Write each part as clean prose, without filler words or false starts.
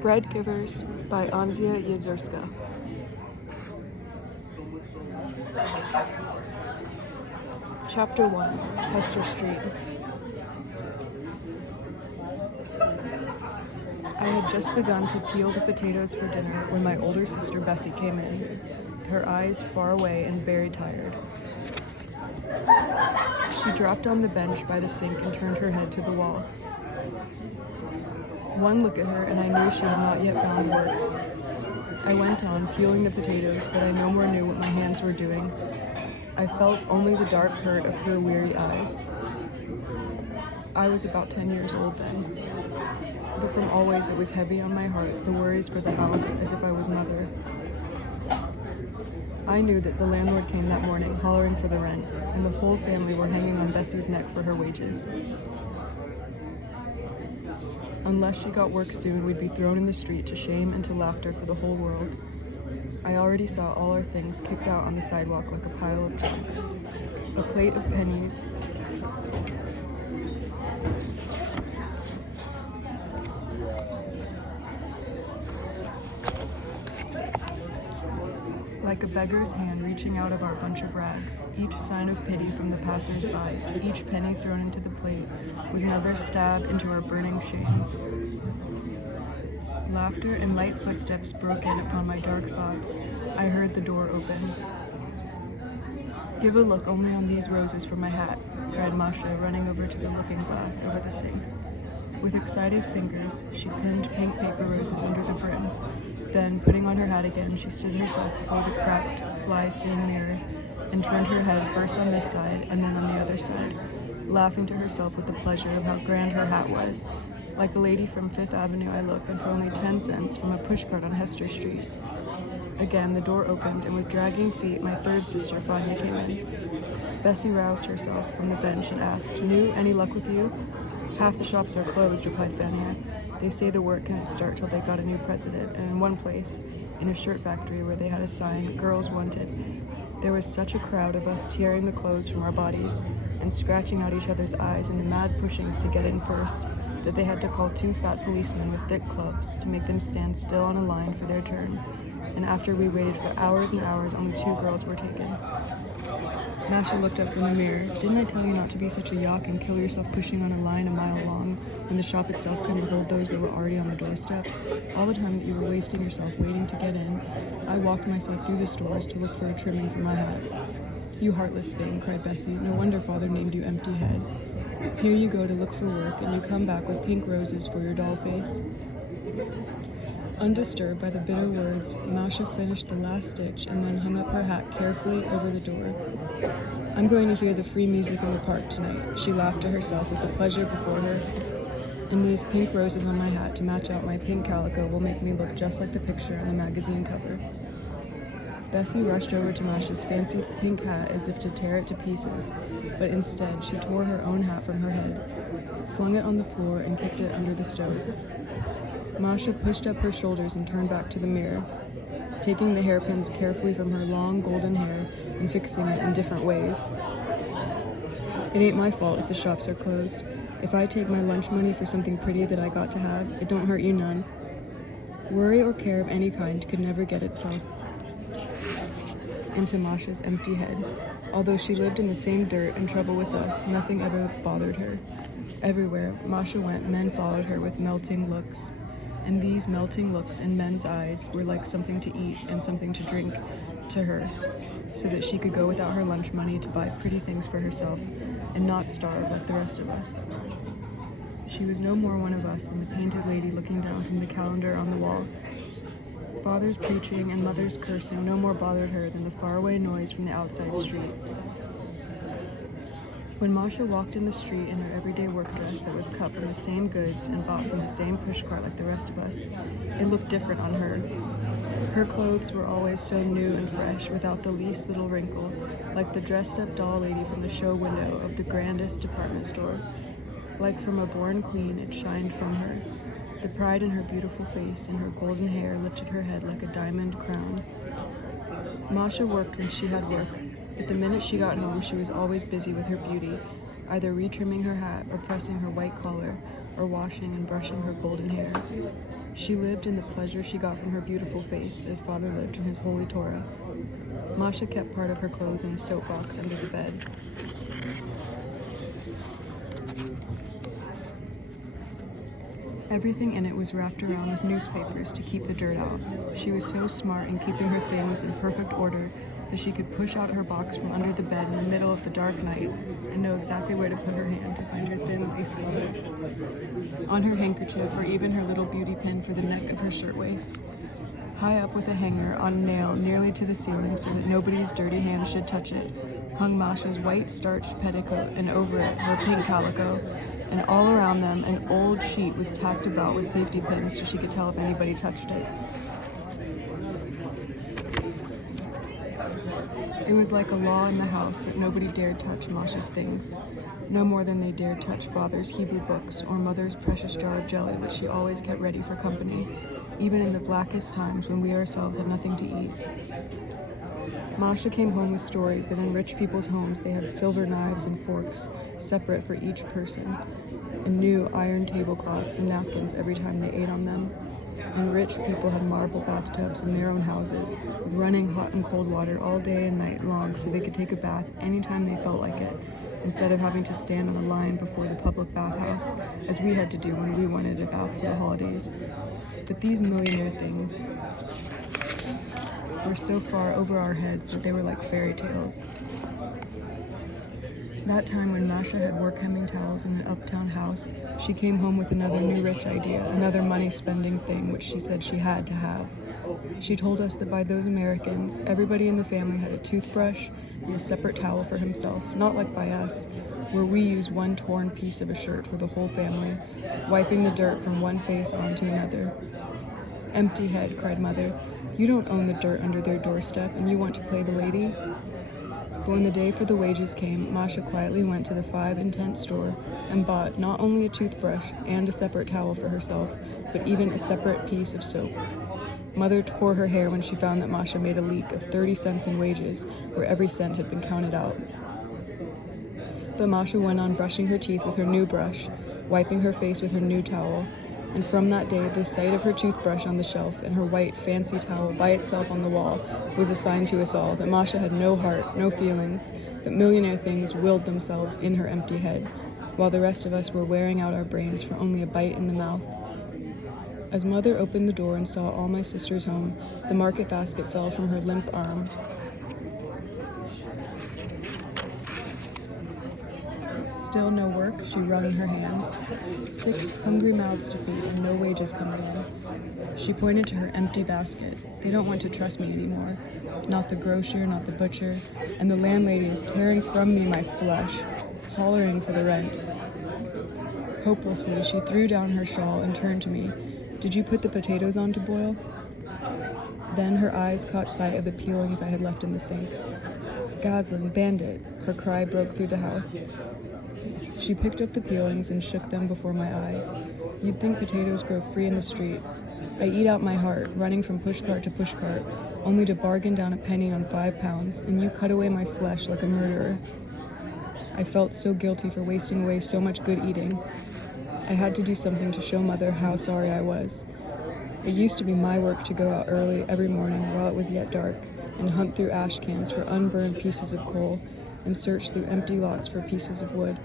Bread Givers by Anzia, Yezierska. Chapter 1, Hester Street. I had just begun to peel the potatoes for dinner when my older sister Bessie came in, her eyes far away and very tired. She dropped on the bench by the sink and turned her head to the wall. One look at her and I knew she had not yet found work. I went on peeling the potatoes, but I no more knew what my hands were doing. I felt only the dark hurt of her weary eyes. I was about 10 years old then, but from always it was heavy on my heart, the worries for the house, as if I was mother. I knew that the landlord came that morning, hollering for the rent, and the whole family were hanging on Bessie's neck for her wages. Unless she got work soon, we'd be thrown in the street to shame and to laughter for the whole world. I already saw all our things kicked out on the sidewalk like a pile of junk. A plate of pennies, like a beggar's hand reaching out of our bunch of rags. Each sign of pity from the passers-by, each penny thrown into the plate, was another stab into our burning shame. Laughter and light footsteps broke in upon my dark thoughts. I heard the door open. "Give a look only on these roses for my hat," cried Masha, running over to the looking glass over the sink. With excited fingers, she pinned pink paper roses under the brim. Then, putting on her hat again, she stood herself before the cracked, fly-stained mirror and turned her head first on this side and then on the other side, laughing to herself with the pleasure of how grand her hat was. Like a lady from Fifth Avenue I look, and for only 10 cents from a pushcart on Hester Street. Again, the door opened, and with dragging feet, my third sister finally came in. Bessie roused herself from the bench and asked, "New, any luck with you?" "Half the shops are closed," replied Fania. "They say the work can't start till they got a new president, and in one place, in a shirt factory where they had a sign, 'Girls Wanted,' there was such a crowd of us tearing the clothes from our bodies and scratching out each other's eyes in the mad pushings to get in first, that they had to call 2 fat policemen with thick clubs to make them stand still on a line for their turn, and after we waited for hours and hours, only 2 girls were taken." Masha looked up from the mirror. "Didn't I tell you not to be such a yock and kill yourself pushing on a line a mile long when the shop itself couldn't hold those that were already on the doorstep? All the time that you were wasting yourself waiting to get in, I walked myself through the stores to look for a trimming for my hat." "You heartless thing," cried Bessie. "No wonder father named you Empty Head. Here you go to look for work, and you come back with pink roses for your doll face." Undisturbed by the bitter words, Masha finished the last stitch and then hung up her hat carefully over the door. "I'm going to hear the free music in the park tonight," she laughed to herself with the pleasure before her. "And these pink roses on my hat to match out my pink calico will make me look just like the picture on the magazine cover." Bessie rushed over to Masha's fancy pink hat as if to tear it to pieces, but instead she tore her own hat from her head, flung it on the floor, and kicked it under the stove. Masha pushed up her shoulders and turned back to the mirror, taking the hairpins carefully from her long golden hair and fixing it in different ways. "It ain't my fault if the shops are closed. If I take my lunch money for something pretty that I got to have, it don't hurt you none." Worry or care of any kind could never get itself into Masha's empty head. Although she lived in the same dirt and trouble with us, nothing ever bothered her. Everywhere Masha went, men followed her with melting looks. And these melting looks in men's eyes were like something to eat and something to drink to her, so that she could go without her lunch money to buy pretty things for herself and not starve like the rest of us. She was no more one of us than the painted lady looking down from the calendar on the wall. Father's preaching and mother's cursing no more bothered her than the faraway noise from the outside street. When Masha walked in the street in her everyday work dress that was cut from the same goods and bought from the same pushcart like the rest of us, it looked different on her. Her clothes were always so new and fresh, without the least little wrinkle, like the dressed-up doll lady from the show window of the grandest department store. Like from a born queen, it shined from her. The pride in her beautiful face and her golden hair lifted her head like a diamond crown. Masha worked when she had work, but the minute she got home she was always busy with her beauty, either retrimming her hat or pressing her white collar, or washing and brushing her golden hair. She lived in the pleasure she got from her beautiful face, as Father lived in his holy Torah. Masha kept part of her clothes in a soap box under the bed. Everything in it was wrapped around with newspapers to keep the dirt out. She was so smart in keeping her things in perfect order that she could push out her box from under the bed in the middle of the dark night and know exactly where to put her hand to find her thin lace collar, on her handkerchief, or even her little beauty pin for the neck of her shirtwaist. High up with a hanger on a nail nearly to the ceiling so that nobody's dirty hands should touch it, hung Masha's white starched petticoat, and over it her pink calico, and all around them an old sheet was tacked about with safety pins so she could tell if anybody touched it. It was like a law in the house that nobody dared touch Masha's things, no more than they dared touch Father's Hebrew books or Mother's precious jar of jelly, which she always kept ready for company, even in the blackest times when we ourselves had nothing to eat. Masha came home with stories that in rich people's homes they had silver knives and forks, separate for each person, and new iron tablecloths and napkins every time they ate on them. And rich people had marble bathtubs in their own houses, with running hot and cold water all day and night long so they could take a bath anytime they felt like it, instead of having to stand on a line before the public bathhouse, as we had to do when we wanted a bath for the holidays. But these millionaire things were so far over our heads that they were like fairy tales. That time when Masha had work hemming towels in an uptown house, she came home with another new rich idea, another money-spending thing which she said she had to have. She told us that by those Americans, everybody in the family had a toothbrush and a separate towel for himself, not like by us, where we use one torn piece of a shirt for the whole family, wiping the dirt from one face onto another. "Empty head," cried Mother. "You don't own the dirt under their doorstep, and you want to play the lady?" But when the day for the wages came, Masha quietly went to the 5 and 10 store and bought not only a toothbrush and a separate towel for herself, but even a separate piece of soap. Mother tore her hair when she found that Masha made a leak of 30 cents in wages, where every cent had been counted out. But Masha went on brushing her teeth with her new brush, wiping her face with her new towel, and from that day the sight of her toothbrush on the shelf and her white fancy towel by itself on the wall was a sign to us all that Masha had no heart, no feelings, that millionaire things willed themselves in her empty head, while the rest of us were wearing out our brains for only a bite in the mouth. As Mother opened the door and saw all my sisters home, the market basket fell from her limp arm. Still no work, she wrung in her hands. 6 hungry mouths to feed and no wages coming in. She pointed to her empty basket. They don't want to trust me anymore. Not the grocer, not the butcher, and the landlady is tearing from me my flesh, hollering for the rent. Hopelessly, she threw down her shawl and turned to me. "Did you put the potatoes on to boil?" Then her eyes caught sight of the peelings I had left in the sink. "Goslin, bandit!" Her cry broke through the house. She picked up the peelings and shook them before my eyes. You'd think potatoes grow free in the street. I eat out my heart, running from pushcart to pushcart, only to bargain down a penny on 5 pounds, and you cut away my flesh like a murderer. I felt so guilty for wasting away so much good eating. I had to do something to show Mother how sorry I was. It used to be my work to go out early every morning while it was yet dark and hunt through ash cans for unburned pieces of coal and search through empty lots for pieces of wood.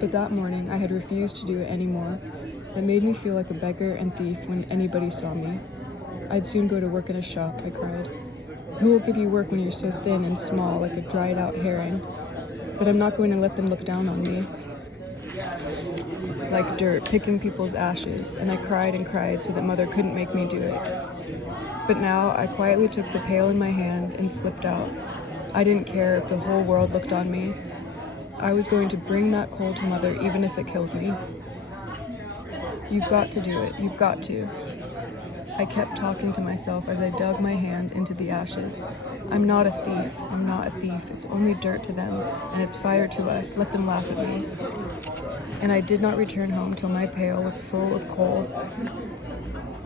But that morning I had refused to do it anymore. It made me feel like a beggar and thief when anybody saw me. "I'd soon go to work in a shop," I cried. "Who will give you work when you're so thin and small, like a dried-out herring? But I'm not going to let them look down on me like dirt, picking people's ashes," and I cried and cried so that Mother couldn't make me do it. But now I quietly took the pail in my hand and slipped out. I didn't care if the whole world looked on me. I was going to bring that coal to Mother even if it killed me. "You've got to do it, you've got to." I kept talking to myself as I dug my hand into the ashes. "I'm not a thief, I'm not a thief. It's only dirt to them, and it's fire to us. Let them laugh at me." And I did not return home till my pail was full of coal.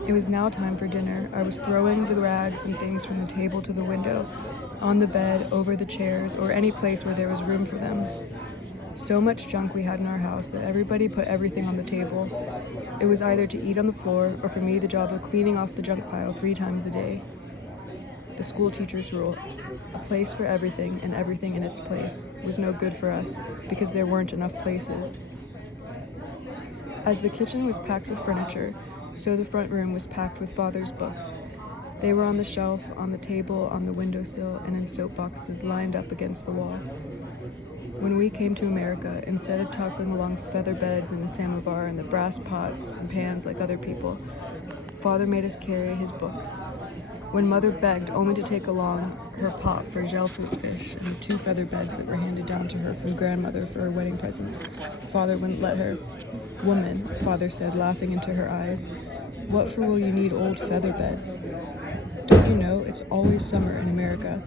It was now time for dinner. I was throwing the rags and things from the table to the window, on the bed, over the chairs, or any place where there was room for them. So much junk we had in our house that everybody put everything on the table. It was either to eat on the floor or for me the job of cleaning off the junk pile 3 times a day. The school teacher's rule, a place for everything and everything in its place, was no good for us because there weren't enough places. As the kitchen was packed with furniture, so the front room was packed with Father's books. They were on the shelf, on the table, on the windowsill, and in soap boxes lined up against the wall. When we came to America, instead of toppling along feather beds in the samovar and the brass pots and pans like other people, Father made us carry his books. When Mother begged only to take along her pot for gelfruit fish and the 2 feather beds that were handed down to her from grandmother for her wedding presents, Father wouldn't let her. "Woman," Father said, laughing into her eyes, "what for will you need old feather beds? Don't you know it's always summer in America?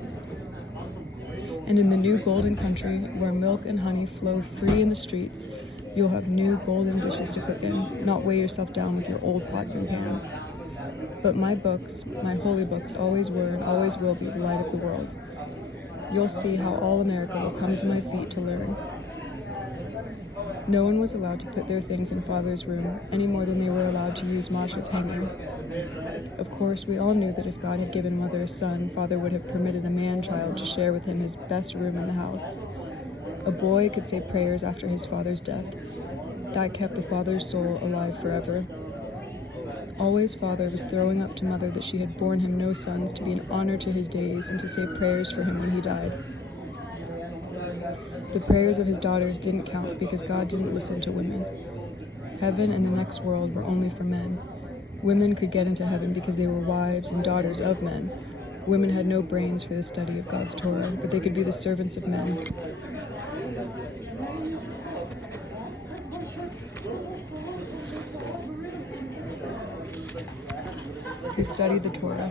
And in the new golden country, where milk and honey flow free in the streets, you'll have new golden dishes to cook in, not weigh yourself down with your old pots and pans. But my books, my holy books, always were and always will be the light of the world. You'll see how all America will come to my feet to learn." No one was allowed to put their things in Father's room any more than they were allowed to use Masha's hanging. Of course, we all knew that if God had given Mother a son, Father would have permitted a man-child to share with him his best room in the house. A boy could say prayers after his father's death. That kept the father's soul alive forever. Always Father was throwing up to Mother that she had borne him no sons to be an honor to his days and to say prayers for him when he died. The prayers of his daughters didn't count because God didn't listen to women. Heaven and the next world were only for men. Women could get into heaven because they were wives and daughters of men. Women had no brains for the study of God's Torah, but they could be the servants of men. Who studied the Torah.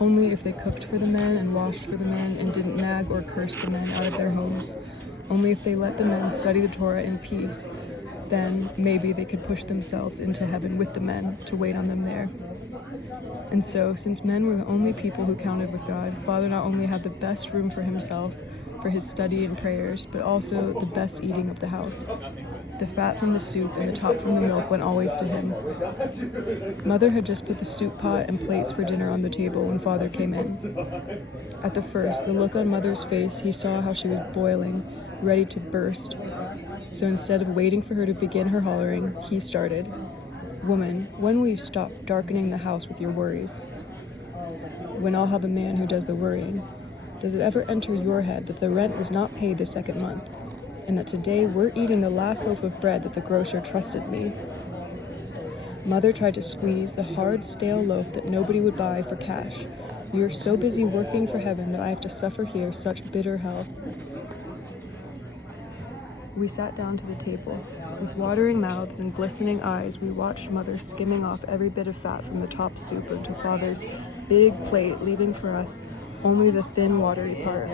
Only if they cooked for the men and washed for the men and didn't nag or curse the men out of their homes. Only if they let the men study the Torah in peace, then maybe they could push themselves into heaven with the men to wait on them there. And so, since men were the only people who counted with God, Father not only had the best room for himself, for his study and prayers, but also the best eating of the house. The fat from the soup and the top from the milk went always to him. Mother had just put the soup pot and plates for dinner on the table when Father came in. At the first, the look on Mother's face, he saw how she was boiling, ready to burst. So instead of waiting for her to begin her hollering, he started. "Woman, when will you stop darkening the house with your worries? When I'll have a man who does the worrying. Does it ever enter your head that the rent was not paid the second month? And that today we're eating the last loaf of bread that the grocer trusted me?" Mother tried to squeeze the hard, stale loaf that nobody would buy for cash. "You're so busy working for heaven that I have to suffer here such bitter hell." We sat down to the table. With watering mouths and glistening eyes, we watched Mother skimming off every bit of fat from the top soup into Father's big plate, leaving for us only the thin, watery part.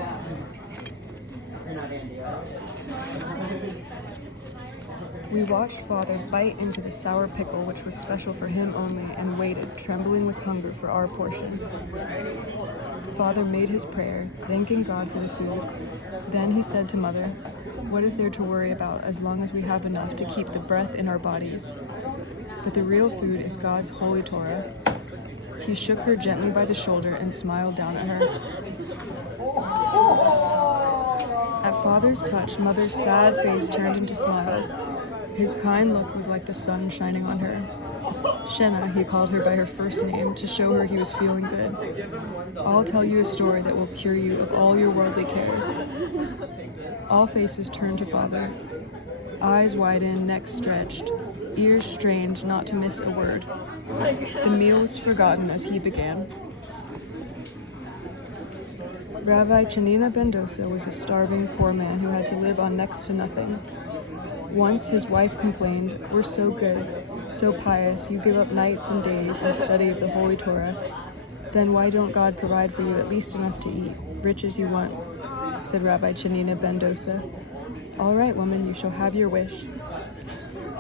We watched Father bite into the sour pickle, which was special for him only, and waited, trembling with hunger, for our portion. Father made his prayer, thanking God for the food. Then he said to Mother, "What is there to worry about as long as we have enough to keep the breath in our bodies? But the real food is God's holy Torah." He shook her gently by the shoulder and smiled down at her. At Father's touch, Mother's sad face turned into smiles. His kind look was like the sun shining on her. Shenna, he called her by her first name to show her he was feeling good. "I'll tell you a story that will cure you of all your worldly cares." All faces turned to Father. Eyes widened, neck stretched, ears strained not to miss a word. The meal was forgotten as he began. Rabbi Chanina Bendosa was a starving poor man who had to live on next to nothing. Once his wife complained, "We're so good, so pious, you give up nights and days in study of the Holy Torah. Then why don't God provide for you at least enough to eat, rich as you want?" said Rabbi Chanina Bendosa. "All right, woman, you shall have your wish."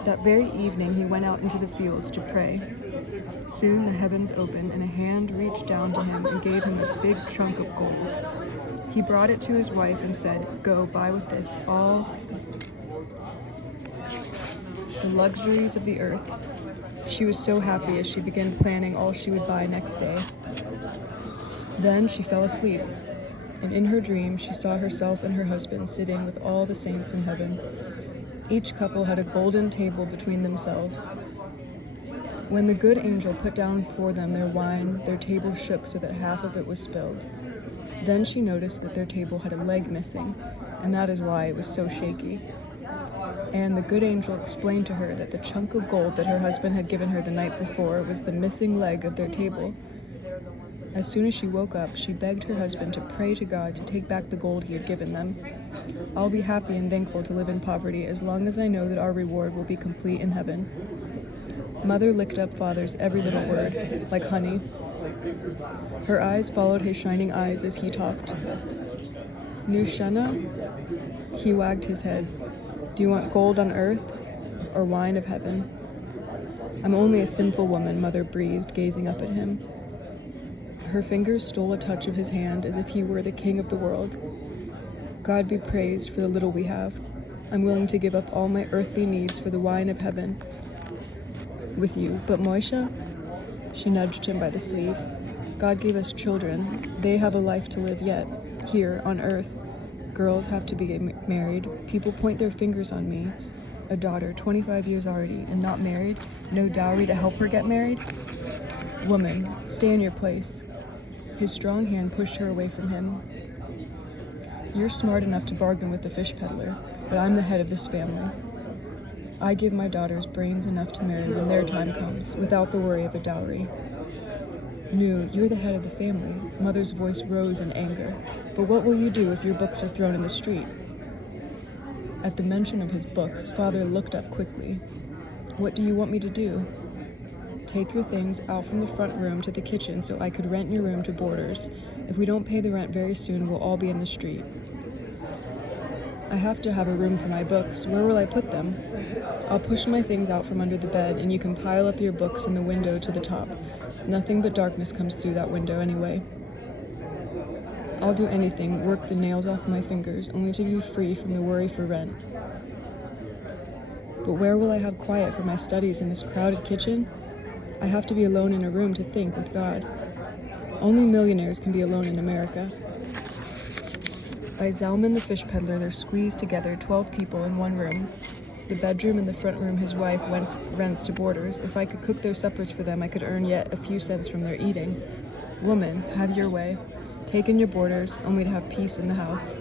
That very evening he went out into the fields to pray. Soon the heavens opened and a hand reached down to him and gave him a big chunk of gold. He brought it to his wife and said, "Go, buy with this all the luxuries of the earth." She was so happy as she began planning all she would buy next day. Then she fell asleep, and in her dream she saw herself and her husband sitting with all the saints in heaven. Each couple had a golden table between themselves. When the good angel put down for them their wine, their table shook so that half of it was spilled. Then she noticed that their table had a leg missing, and that is why it was so shaky. And the good angel explained to her that the chunk of gold that her husband had given her the night before was the missing leg of their table. As soon as she woke up, she begged her husband to pray to God to take back the gold he had given them. "I'll be happy and thankful to live in poverty as long as I know that our reward will be complete in heaven." Mother licked up Father's every little word, like honey. Her eyes followed his shining eyes as he talked. "Nushana?" He wagged his head. "Do you want gold on earth or wine of heaven?" "I'm only a sinful woman," Mother breathed, gazing up at him. Her fingers stole a touch of his hand as if he were the king of the world. "God be praised for the little we have. I'm willing to give up all my earthly needs for the wine of heaven with you. But Moisha?" She nudged him by the sleeve. "God gave us children. They have a life to live yet, here on earth. Girls have to be married. People point their fingers on me. A daughter, 25 years already, and not married? No dowry to help her get married? Woman, stay in your place." His strong hand pushed her away from him. "You're smart enough to bargain with the fish peddler, but I'm the head of this family. I give my daughters brains enough to marry when their time comes, without the worry of a dowry." "Nu, you're the head of the family." Mother's voice rose in anger. "But what will you do if your books are thrown in the street?" At the mention of his books, Father looked up quickly. "What do you want me to do?" "Take your things out from the front room to the kitchen so I could rent your room to boarders. If we don't pay the rent very soon, we'll all be in the street." "I have to have a room for my books. Where will I put them?" "I'll push my things out from under the bed, and you can pile up your books in the window to the top. Nothing but darkness comes through that window anyway." "I'll do anything, work the nails off my fingers, only to be free from the worry for rent." "But where will I have quiet for my studies in this crowded kitchen? I have to be alone in a room to think with God. Only millionaires can be alone in America." By Zalman the fish peddler, they're squeezed together 12 people in one room. The bedroom and the front room his wife rents to boarders. If I could cook their suppers for them, I could earn yet a few cents from their eating. Woman, have your way. Take in your boarders, only to have peace in the house.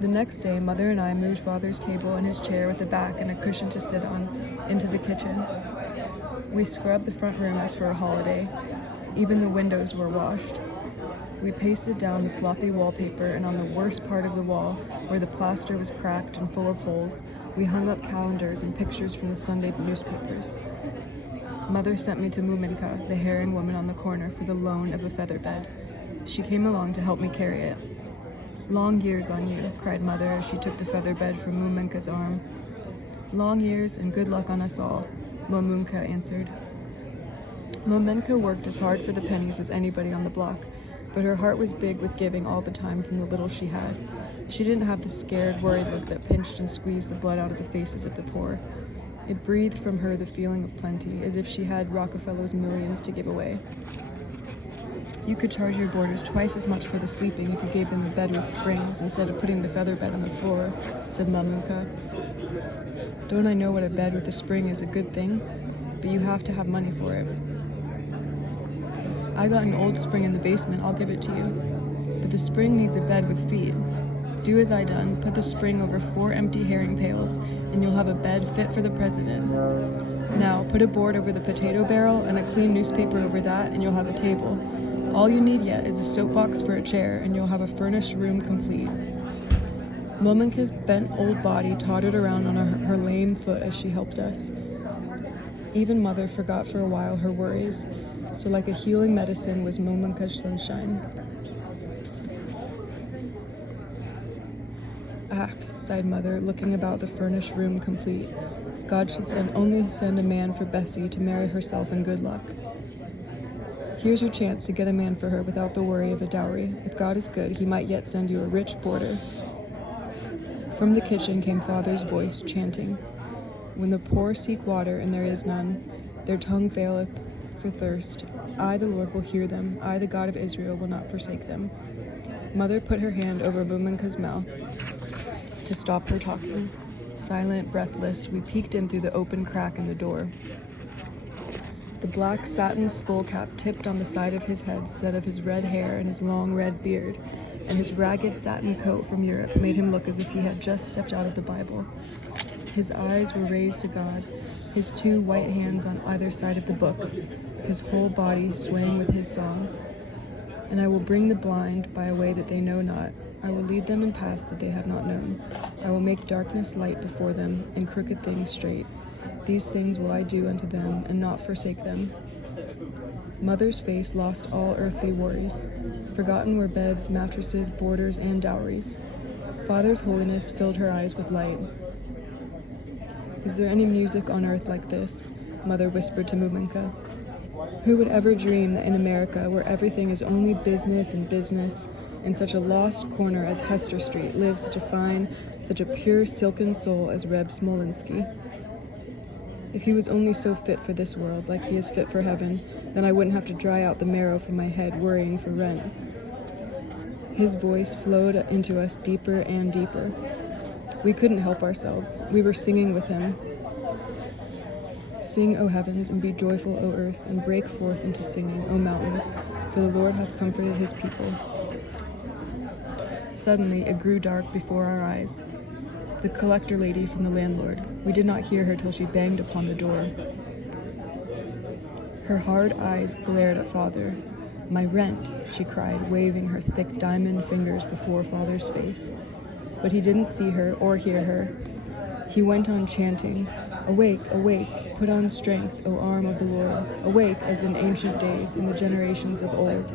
The next day, Mother and I moved Father's table and his chair with a back and a cushion to sit on into the kitchen. We scrubbed the front room as for a holiday. Even the windows were washed. We pasted down the floppy wallpaper, and on the worst part of the wall, where the plaster was cracked and full of holes, we hung up calendars and pictures from the Sunday newspapers. Mother sent me to Muminka, the herring woman on the corner, for the loan of a feather bed. She came along to help me carry it. "Long years on you," cried Mother as she took the feather bed from Muminka's arm. "Long years and good luck on us all," Muminka answered. Muminka worked as hard for the pennies as anybody on the block, but her heart was big with giving all the time from the little she had. She didn't have the scared, worried look that pinched and squeezed the blood out of the faces of the poor. It breathed from her the feeling of plenty, as if she had Rockefeller's millions to give away. "You could charge your boarders twice as much for the sleeping if you gave them a bed with springs instead of putting the feather bed on the floor," said Muminka. "Don't I know what a bed with a spring is a good thing? But you have to have money for it." "I got an old spring in the basement, I'll give it to you. But the spring needs a bed with feet. Do as I done, put the spring over 4 empty herring pails, and you'll have a bed fit for the president. Now, put a board over the potato barrel and a clean newspaper over that, and you'll have a table. All you need yet is a soapbox for a chair, and you'll have a furnished room complete." Mominka's bent old body tottered around on her lame foot as she helped us. Even Mother forgot for a while her worries, so like a healing medicine was Mominka's sunshine. "Ah," sighed Mother, looking about the furnished room complete. "God should only send a man for Bessie to marry herself in good luck." Here's your chance to get a man for her without the worry of a dowry. If God is good, he might yet send you a rich boarder. From the kitchen came Father's voice, chanting, "When the poor seek water and there is none, their tongue faileth for thirst. I, the Lord, will hear them. I, the God of Israel, will not forsake them." Mother put her hand over Muminka's mouth to stop her talking. Silent, breathless, we peeked in through the open crack in the door. The black satin skull cap tipped on the side of his head said of his red hair and his long red beard, and his ragged satin coat from Europe made him look as if he had just stepped out of the Bible. His eyes were raised to God, his two white hands on either side of the book, his whole body swaying with his song. "And I will bring the blind by a way that they know not. I will lead them in paths that they have not known. I will make darkness light before them, and crooked things straight. These things will I do unto them, and not forsake them." Mother's face lost all earthly worries. Forgotten were beds, mattresses, boarders, and dowries. Father's holiness filled her eyes with light. "Is there any music on earth like this?" Mother whispered to Muminka. "Who would ever dream that in America, where everything is only business and business, in such a lost corner as Hester Street, lives such a fine, such a pure silken soul as Reb Smolinski? If he was only so fit for this world, like he is fit for heaven, then I wouldn't have to dry out the marrow from my head worrying for rent." His voice flowed into us deeper and deeper. We couldn't help ourselves. We were singing with him. "Sing, O heavens, and be joyful, O earth, and break forth into singing, O mountains, for the Lord hath comforted his people." Suddenly it grew dark before our eyes. The collector lady from the landlord. We did not hear her till she banged upon the door. Her hard eyes glared at Father. "My rent," she cried, waving her thick diamond fingers before Father's face. But he didn't see her or hear her. He went on chanting, "Awake, awake, put on strength, O arm of the Lord. Awake as in ancient days, in the generations of old.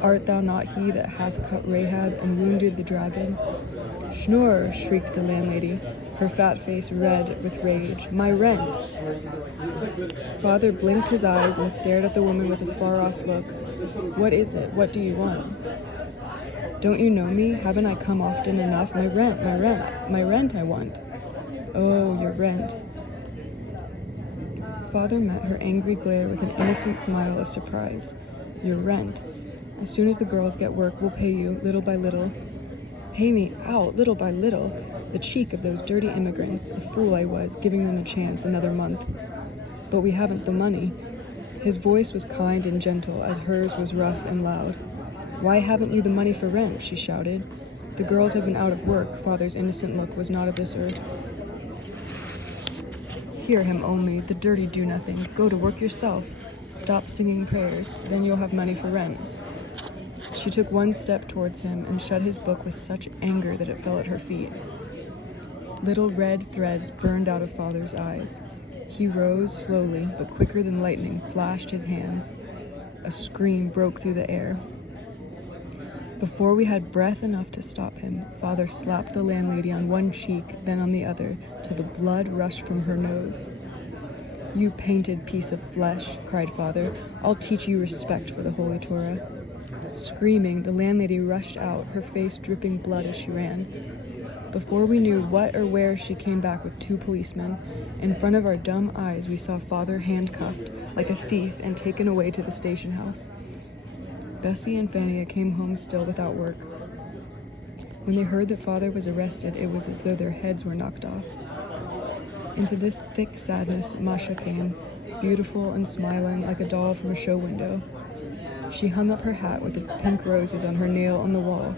Art thou not he that hath cut Rahab and wounded the dragon?" "Schnurr!" shrieked the landlady, her fat face red with rage. "My rent!" Father blinked his eyes and stared at the woman with a far-off look. "What is it? What do you want?" "Don't you know me? Haven't I come often enough? My rent, my rent, my rent I want." "Oh, your rent." Father met her angry glare with an innocent smile of surprise. "Your rent. As soon as the girls get work, we'll pay you, little by little." Pay me out, little by little. The cheek of those dirty immigrants. A fool I was, giving them a chance another month. "But we haven't the money." His voice was kind and gentle, as hers was rough and loud. "Why haven't you the money for rent?" she shouted. "The girls have been out of work." Father's innocent look was not of this earth. "Hear him only, the dirty do-nothing. Go to work yourself. Stop singing prayers, then you'll have money for rent." She took one step towards him and shut his book with such anger that it fell at her feet. Little red threads burned out of Father's eyes. He rose slowly, but quicker than lightning, flashed his hands. A scream broke through the air. Before we had breath enough to stop him, Father slapped the landlady on one cheek, then on the other, till the blood rushed from her nose. "You painted piece of flesh," cried Father. "I'll teach you respect for the Holy Torah." Screaming, the landlady rushed out, her face dripping blood as she ran. Before we knew what or where, she came back with 2 policemen. In front of our dumb eyes, we saw Father handcuffed like a thief and taken away to the station house. Bessie and Fania came home still without work. When they heard that Father was arrested, it was as though their heads were knocked off. Into this thick sadness, Masha came, beautiful and smiling like a doll from a show window. She hung up her hat with its pink roses on her nail on the wall,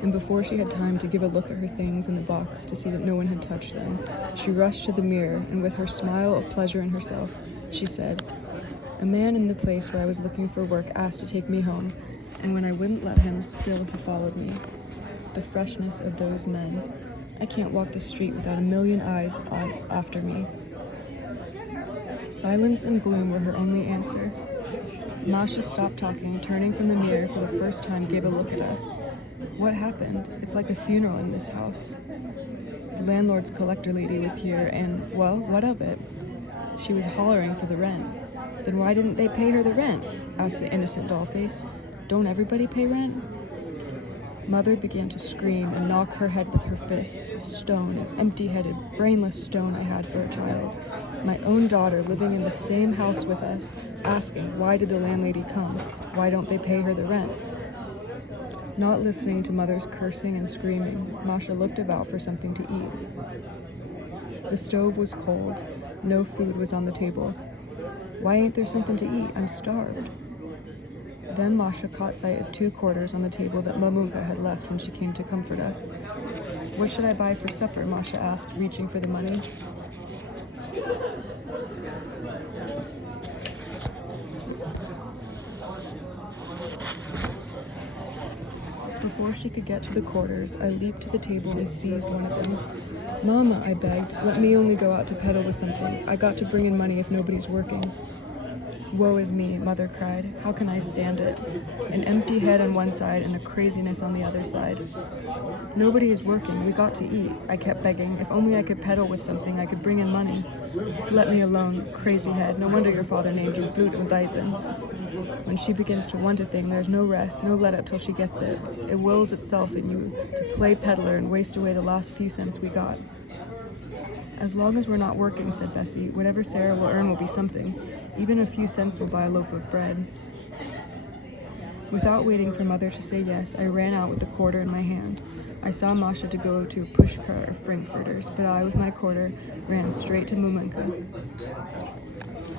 and before she had time to give a look at her things in the box to see that no one had touched them, she rushed to the mirror, and with her smile of pleasure in herself, she said, "A man in the place where I was looking for work asked to take me home, and when I wouldn't let him, still he followed me. The freshness of those men. I can't walk the street without a million eyes on after me." Silence and gloom were her only answer. Masha stopped talking, turning from the mirror for the first time, gave a look at us. "What happened? It's like a funeral in this house." The landlord's collector lady was here, and, well, what of it? She was hollering for the rent. Then why didn't they pay her the rent? Asked the innocent doll-face. Don't everybody pay rent? Mother began to scream and knock her head with her fists. Stone, empty-headed, brainless stone I had for a child. My own daughter living in the same house with us, asking why did the landlady come? Why don't they pay her the rent? Not listening to Mother's cursing and screaming, Masha looked about for something to eat. The stove was cold. No food was on the table. Why ain't there something to eat? I'm starved. Then Masha caught sight of 2 quarters on the table that Mamunka had left when she came to comfort us. What should I buy for supper? Masha asked, reaching for the money. Before she could get to the quarters, I leaped to the table and seized one of them. Mama, I begged, let me only go out to peddle with something. I got to bring in money if nobody's working. Woe is me, Mother cried. How can I stand it? An empty head on one side and a craziness on the other side. Nobody is working. We got to eat. I kept begging. If only I could peddle with something, I could bring in money. Let me alone, crazy head. No wonder your father named you Blut und Eisen. When she begins to want a thing, there's no rest, no let up till she gets it. It wills itself in you to play peddler and waste away the last few cents we got. As long as we're not working, said Bessie, whatever Sarah will earn will be something. Even a few cents will buy a loaf of bread. Without waiting for Mother to say yes, I ran out with the quarter in my hand. I saw Masha to go to a pushcart of Frankfurters, but I, with my quarter, ran straight to Muminka.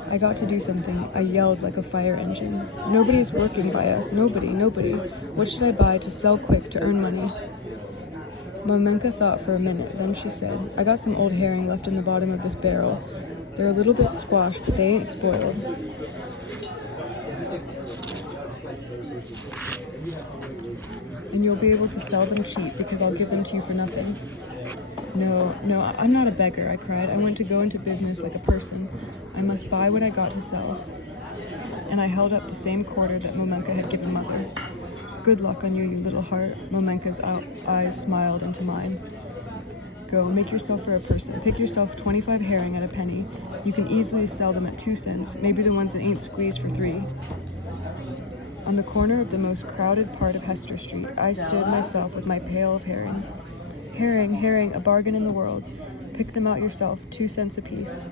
I got to do something. I yelled like a fire engine. Nobody's working by us. Nobody. What should I buy to sell quick to earn money? Mamenka thought for a minute, then she said, I got some old herring left in the bottom of this barrel. They're a little bit squashed, but they ain't spoiled. And you'll be able to sell them cheap because I'll give them to you for nothing. No, I'm not a beggar, I cried. I want to go into business like a person. I must buy what I got to sell. And I held up the same quarter that Momenka had given Mother. Good luck on you, you little heart. Momenka's eyes smiled into mine. Go, make yourself for a person. Pick yourself 25 herring at a penny. You can easily sell them at 2 cents, maybe the ones that ain't squeezed for 3. On the corner of the most crowded part of Hester Street, I stood myself with my pail of herring. Herring, a bargain in the world. Pick them out yourself, 2 cents apiece.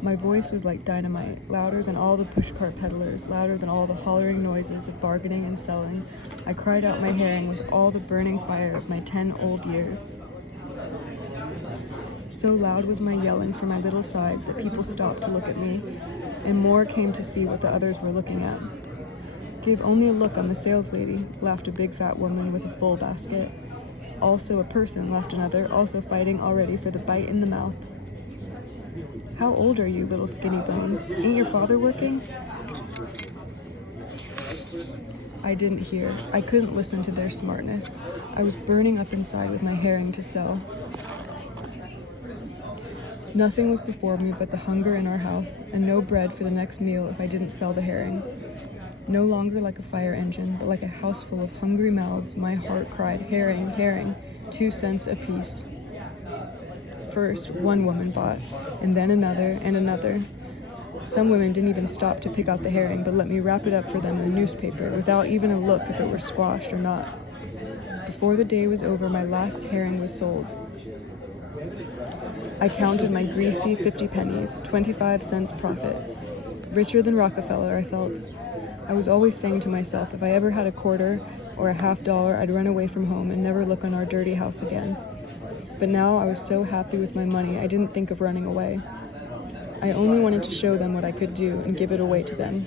My voice was like dynamite, louder than all the pushcart peddlers, louder than all the hollering noises of bargaining and selling. I cried out my herring with all the burning fire of my 10 old years. So loud was my yelling for my little size that people stopped to look at me, and more came to see what the others were looking at. Gave only a look on the saleslady, laughed a big fat woman with a full basket. Also a person, laughed another, also fighting already for the bite in the mouth. How old are you, little skinny bones? Ain't your father working? I didn't hear. I couldn't listen to their smartness. I was burning up inside with my herring to sell. Nothing was before me but the hunger in our house, and no bread for the next meal if I didn't sell the herring. No longer like a fire engine, but like a house full of hungry mouths, my heart cried, herring, 2 cents apiece. First, one woman bought, and then another and another. Some women didn't even stop to pick out the herring, but let me wrap it up for them in a newspaper without even a look if it were squashed or not. Before the day was over, my last herring was sold. I counted my greasy 50 pennies, 25 cents profit. Richer than Rockefeller, I felt. I was always saying to myself, if I ever had a quarter or a $50, I'd run away from home and never look on our dirty house again. But now I was so happy with my money, I didn't think of running away. I only wanted to show them what I could do and give it away to them.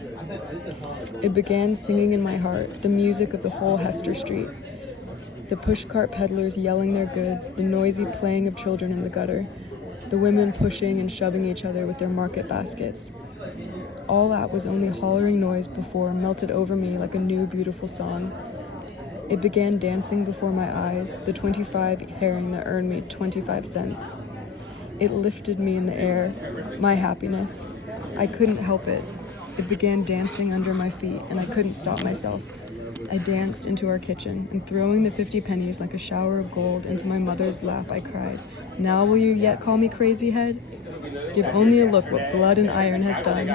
It began singing in my heart, the music of the whole Hester Street. The pushcart peddlers yelling their goods, the noisy playing of children in the gutter, the women pushing and shoving each other with their market baskets. All that was only hollering noise before melted over me like a new beautiful song. It began dancing before my eyes, the 25 herring that earned me 25 cents. It lifted me in the air, my happiness. I couldn't help it. It began dancing under my feet, and I couldn't stop myself. I danced into our kitchen, and throwing the 50 pennies like a shower of gold into my mother's lap, I cried, "Now will you yet call me crazy head? Give only a look what blood and iron has done."